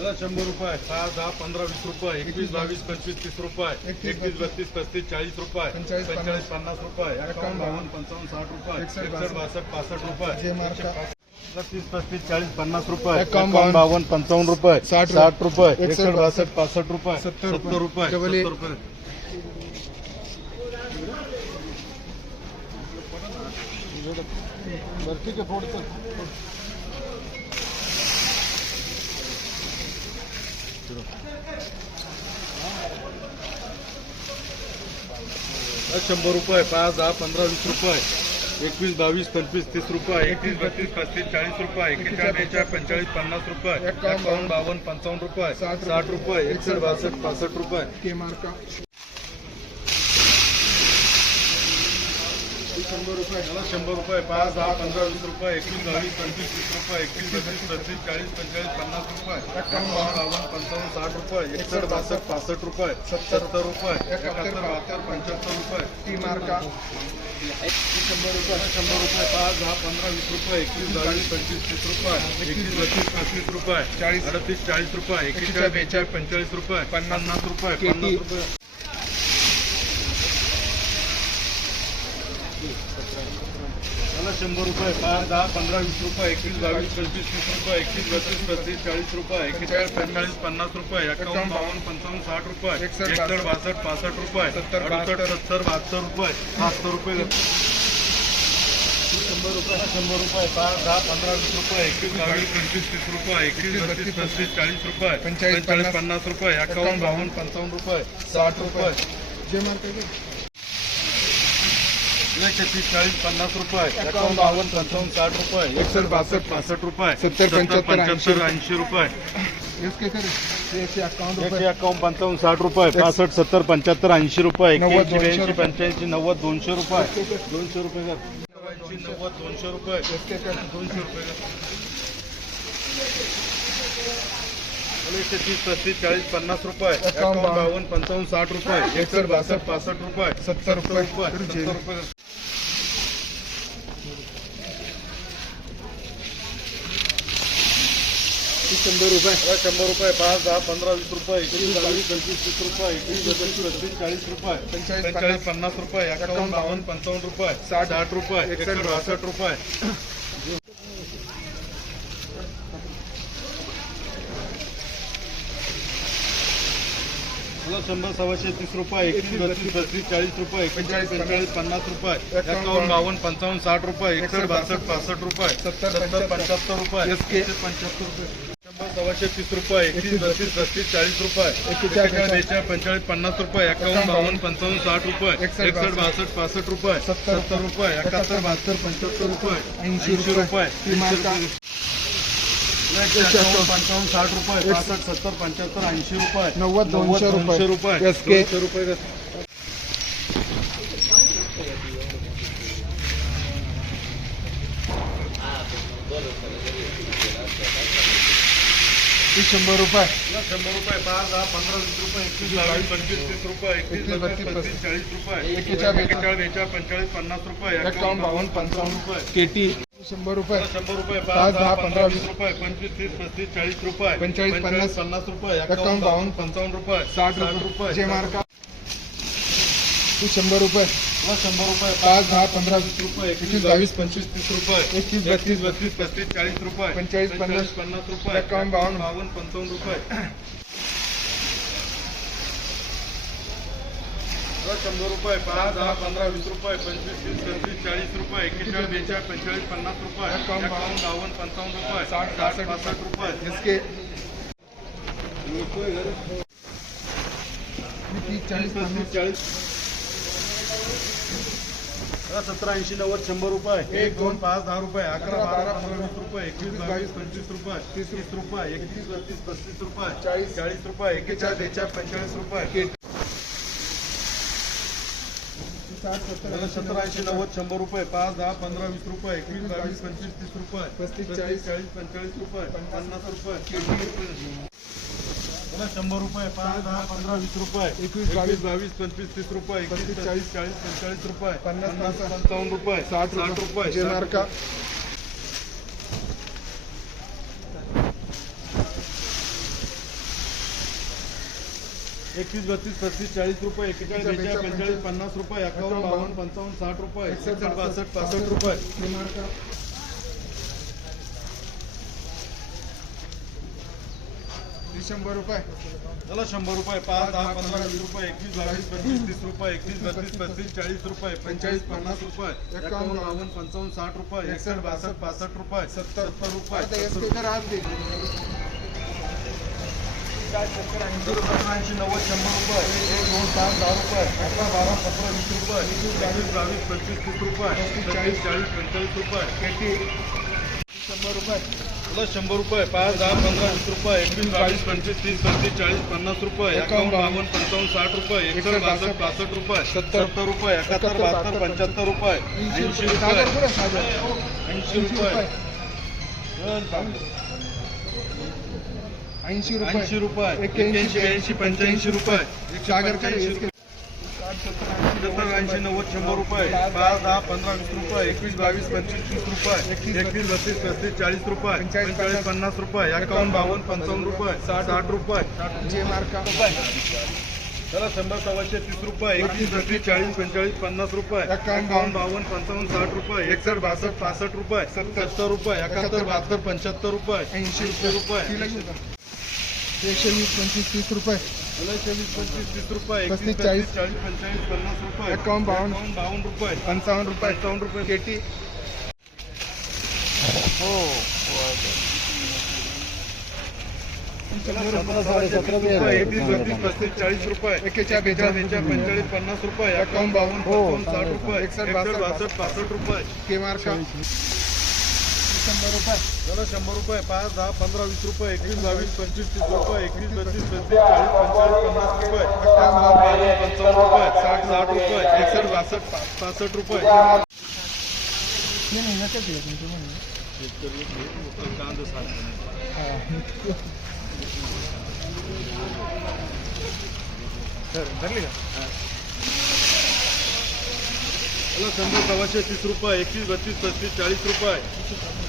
शंभर रुपये. सहा दहा पंधरा वीस रुपये. एकवीस बावीस पंचवीस तीस रुपये. एकतीस बत्तीस पस्तीस चाळीस रुपये. पंचेचाळीस, पन्नास. रुपये. एकावन्न, बावन्न पंचावन्न साठ रुपये. एकसष्ट, बासष्ट. पासष्ट रुपये. तीस पस्तीस चाळीस पन्नास रुपये. एकावन्न, बावन्न. पंचावन्न रुपये. साठ साठ रुपये. एकसष्ट, बासष्ट. पासष्ट रुपये. सत्तर सत्तर रुपये. रुपये. बरं ठीक आहे शंभर रुपये पाच दहा पंधरा वीस रुपये. एकवीस बावीस पंचवीस तीस रुपये. एकतीस बत्तीस पस्तीस चाळीस रुपये. एकेचाळीस बेचाळीस पंचेचाळीस पन्नास रुपये. एकावन्न, बावन्न पंचावन्न रुपये. साठ साठ रुपये. एकसष्ट बासष्ट पासष्ट रुपये के मार्का शंभर रुपये मला शंभर रुपये पाच दहा पंधरा वीस रुपये एकवीस बावीस पंचवीस तीस रुपये एकवीस बत्तीस पस्तीस चाळीस पंचेचाळीस पन्नास रुपये बावन्न पंचावन्न साठ रुपये एकसष्ट बासष्ट पासष्ट रुपये सत्तर रुपये एकाहत्तर बहात्तर पंच्याहत्तर रुपये. टी मार्का. शंभर रुपये शंभर रुपये पाच दहा पंधरा वीस रुपये एकवीस बावीस पंचवीस तीस रुपये एकवीस बत्तीस पस्तीस रुपये चाळीस. अडतीस चाळीस रुपये एकेचाळीस बेचाळीस. पंचेचाळीस रुपये पन्नास. रुपये. पन्नास रुपये. मला शंभर रुपये पाच दहा पंधरा वीस रुपये एकवीस बावीस पंचवीस तीस रुपये एकवीस बत्तीस पस्तीस चाळीस रुपये एकेचाळीस पंचेचाळीस पन्नास रुपये एकावन्न बावन्न पंचावन्न साठ रुपये एकसष्ट, बासष्ट पासष्ट रुपये सत्तर, अडुसष्ट. सत्तर बहात्तर रुपये बहात्तर रुपये शंभर रुपये शंभर रुपये पाच दहा पंधरा वीस रुपये एकवीस बावीस पंचवीस तीस रुपये एकवीस बत्तीस पस्तीस चाळीस रुपये पंचेचाळीस, पन्नास. रुपये एकावन्न बावन्न पंचावन्न रुपये साठ रुपये एकशे चाळीस पन्नास रुपये. एकावन्न. बावन्न पंचावन्न साठ रुपये. एकसष्ट, बासष्ट, पासष्ट रुपये. सत्तर, पंच्याहत्तर, ऐंशी. ऐंशी रुपये. एकशे अकाउंट एकशे पंचावन्न साठ रुपये. पासष्ट सत्तर पंच्याहत्तर ऐंशी रुपये. दोनशे ब्याऐंशी. पंच्याऐंशी नव्वद दोनशे रुपये. दोनशे रुपये नव्वद दोनशे रुपये. दोनशे रुपये एकशे तीस पस्तीस चाळीस पन्नास रुपये. एकावन्न बावन्न. पंचावन्न साठ रुपये. एकसष्ट बासष्ट. पासष्ट रुपये. सत्तर रुपये. रुपये. शंभर रुपये. शंभर रुपये पाच दहा पंधरा वीस रुपये एकवीस बावीस पंचवीस तीस रुपये एकवीस बत्तीस पस्तीस चाळीस रुपये पंचेचाळीस, पंचेचाळीस पन्नास रुपये एकावन्न बावन्न पंचावन्न रुपये साठ, साठ रुपये एकसष्ट, बासष्ट. रुपये. शंभर सव्वाशे तीस रुपये एकवीस बत्तीस पस्तीस चाळीस रुपये एकेचाळीस पंचेचाळीस पन्नास. रुपये एकावन्न बावन्न. पंचावन्न साठ रुपये एकसष्ट बासष्ट. पासष्ट रुपये सत्तर, सत्तर पंच्याहत्तर. रुपये पंच्याहत्तर रुपये. सव्वाशे तीस रुपये एकवीस बत्तीस पस्तीस चाळीस रुपये. बेचाळीस पंचेचाळीस पन्नास रुपये एकावन्न बावन्न. पंचावन्न साठ रुपये. एकसष्ट, बासष्ट. पासष्ट रुपये. सत्तर, रुपये एकाहत्तर बहात्तर पंच्याहत्तर रुपये. ऐंशी रुपये. पंचावन्न साठ रुपये. पासष्ट सत्तर पंच्याहत्तर ऐंशी रुपये. नव्वद, दोनशे रुपये. रुपये. ती शंभर रुपये. शंभर रुपये पाच दहा पंधरा वीस रुपये एकवीस बावीस पंचवीस तीस रुपये एकवीस, बत्तीस पस्तीस चाळीस रुपये. एकेचाळीस, बेचाळीस पंचेचाळीस पन्नास रुपये एकावन्न, बावन्न, पंचावन्न रुपये. केटी शंभर रुपये. शंभर रुपये पाच, दहा, पंधरा, वीस रुपये पंचवीस तीस पस्तीस चाळीस रुपये. पंचेचाळीस, पन्नास, पन्नास रुपये एकावन्न, बावन्न, पंचावन्न रुपये. साठ रुपये. जे मार्का. ती शंभर रुपये. व शंभर रुपये पाच दहा पंधरा वीस रुपये एकवीस, बावीस, पंचवीस तीस रुपये. एकवीस, बत्तीस बत्तीस पस्तीस चाळीस रुपये. पंचेचाळीस, पन्नास, पन्नास रुपये. एकावन्न, बावन्न, बावन्न पंचावन्न रुपये. शंभर रुपये पाच दहा पंधरा वीस रुपये पंचवीस तीस पस्तीस चाळीस रुपये एकेचाळीस बेचाळीस पंचेचाळीस पन्नास रुपये. एकावन्न, एकावन्न बावन्न पंचावन्न रुपये. साठ, साठ पासष्ट रुपये. चाळीस पस्तीस चाळीस. सतरा ऐंशी नव्वद शंभर रुपये. एक दोन पाच दहा रुपये. अकरा बारा पंधरा वीस रुपये. एकवीस बावीस पंचवीस रुपये. तीस तीस रुपये. एकवीस बत्तीस पस्तीस रुपये. चाळीस, चाळीस रुपये. एकेचाळीस बेचाळीस पंचेचाळीस रुपये. सतरा ऐंशी नव्वद शंभर रुपये. पाच दहा पंधरा वीस रुपये. एकवीस बावीस पंचवीस तीस रुपये. पस्तीस चाळीस, चाळीस पंचेचाळीस रुपये. पन्नास रुपये. शंभर रुपये पाच दहा पंधरा वीस रुपये. एकवीस, बावीस, बावीस पंचवीस तीस रुपये. एकवीस चाळीस चाळीस पंचेचाळीस रुपये. पन्नास, पंचावन्न, रुपये. साठ साठ रुपये. एकवीस बत्तीस पस्तीस चाळीस रुपये. एकेचाळीस बेचाळीस पंचेचाळीस पन्नास रुपये. एकावन्न बावन्न पंचावन्न साठ रुपये. एकसष्ट बासष्ट पासष्ट रुपये. वीस शंभर रुपये. चला शंभर रुपये पाच दहा पंधरा वीस रुपये एकवीस बावीस पंचवीस तीस रुपये एकवीस बत्तीस पस्तीस चाळीस रुपये पंचेचाळीस पन्नास रुपये एकावन्न बावन्न पंचावन्न साठ रुपये एकसष्ट बासष्ट पासष्ट रुपये सत्तर. सत्तर रुपये ऐंशी रुपये ऐंशी नव्वद शंभर रुपये एक दोन पाच दहा रुपये अकरा बारा सतरा वीस रुपये बावीस बावीस पंचवीस तीस रुपये चाळीस चाळीस पंचेचाळीस रुपये. शंभर रुपये. चला शंभर रुपये पाच दहा पंधरा वीस रुपये एकवीस बावीस पंचवीस तीस पस्तीस चाळीस पन्नास रुपये एकावन्न बावन्न पंचावन्न साठ रुपये एकसष्ट बासष्ट पासष्ट रुपये सत्तर. रुपये एकाहत्तर बहात्तर पंच्याहत्तर रुपये ऐंशी रुपये ऐंशी रुपये. ऐंशी रुपये. ऐंशी रुपये एक्क्याऐंशी, ब्याऐंशी पंच्याऐंशी रुपये पंच्याऐंशी सत्तर ऐंशी नव्वद शंभर रुपये पाच दहा पंधरा वीस रुपये एकवीस बावीस पंचवीस तीस रुपये एकवीस बत्तीस पस्तीस चाळीस रुपये पंचेचाळीस, पन्नास रुपये एकावन्न बावन्न पंचावन्न रुपये साठ रुपये. जे मार्का चला शंभर सव्वाशे तीस रुपये एकवीस बत्तीस चाळीस पंचेचाळीस पन्नास रुपये एकावन्न, बावन्न पंचावन्न साठ रुपये एकसष्ट बासष्ट पासष्ट रुपये सत्तर रुपये एकाहत्तर बहात्तर पंच्याहत्तर रुपये ऐंशी रुपये. का? एकशे वीस पंचवीस तीस रुपये. पस्तीस, चाळीस चाळीस, चाळीस पंचेचाळीस पन्नास रुपये एकावन्न, बावन्न. बावन्न रुपये पंचावन्न रुपये पंचावन्न रुपये केटी हो चाळीस रुपये एकेचाळीस, बेचाळीस, बेचाळीस पंचेचाळीस पन्नास रुपये एकावन्न बावन्न पंचावन्न साठ रुपये एकसष्ट, बासष्ट, बासष्ट पासष्ट रुपये के मार्का शंभर रुपये. चला शंभर रुपये. पाच दहा पंधरा वीस रुपये. एकवीस बावीस पंचवीस तीस रुपये. एकवीस बत्तीस पस्तीस चाळीस पंचेचाळीस पन्नास रुपये. एकावन्न बावन्न पंचावन्न रुपये. साठ साठ रुपये. एकसष्ट बासष्ट पासष्ट रुपये. धरली का? चला शंभर सव्वाशे तीस रुपये. एकवीस बत्तीस पस्तीस चाळीस रुपये.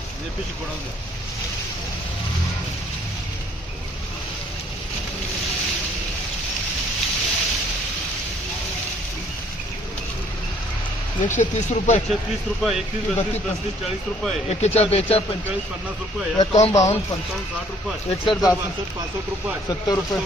एकशे तीस रुपये. एकशे तीस रुपये एकवीस बत्तीस पस्तीस चाळीस रुपये एकेचाळीस, बेचाळीस, पंचेचाळीस पन्नास रुपये एकावन्न, बावन्न, पंचावन्न साठ रुपये एकसष्ट, बासष्ट, पासष्ट रुपये सत्तर रुपये.